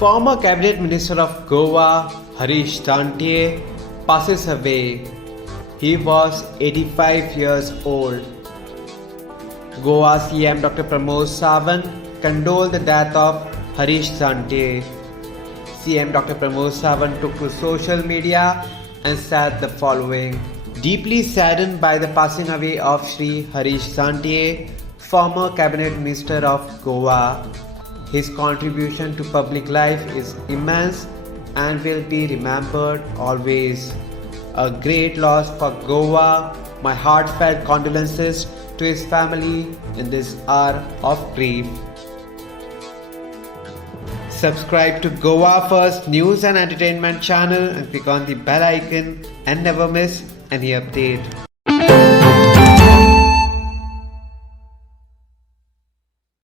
Former Cabinet Minister of Goa, Harish Dantiye, passes away. He was 85 years old. Goa CM Dr. Pramod Sawant condoled the death of Harish Dantiye. CM Dr. Pramod Sawant took to social media and said the following: Deeply saddened by the passing away of Shri Harish Dantiye, former Cabinet Minister of Goa. His contribution to public life is immense and will be remembered always. A great loss for Goa. My heartfelt condolences to his family in this hour of grief. Subscribe to Goa First News and Entertainment channel and click on the bell icon and never miss any update.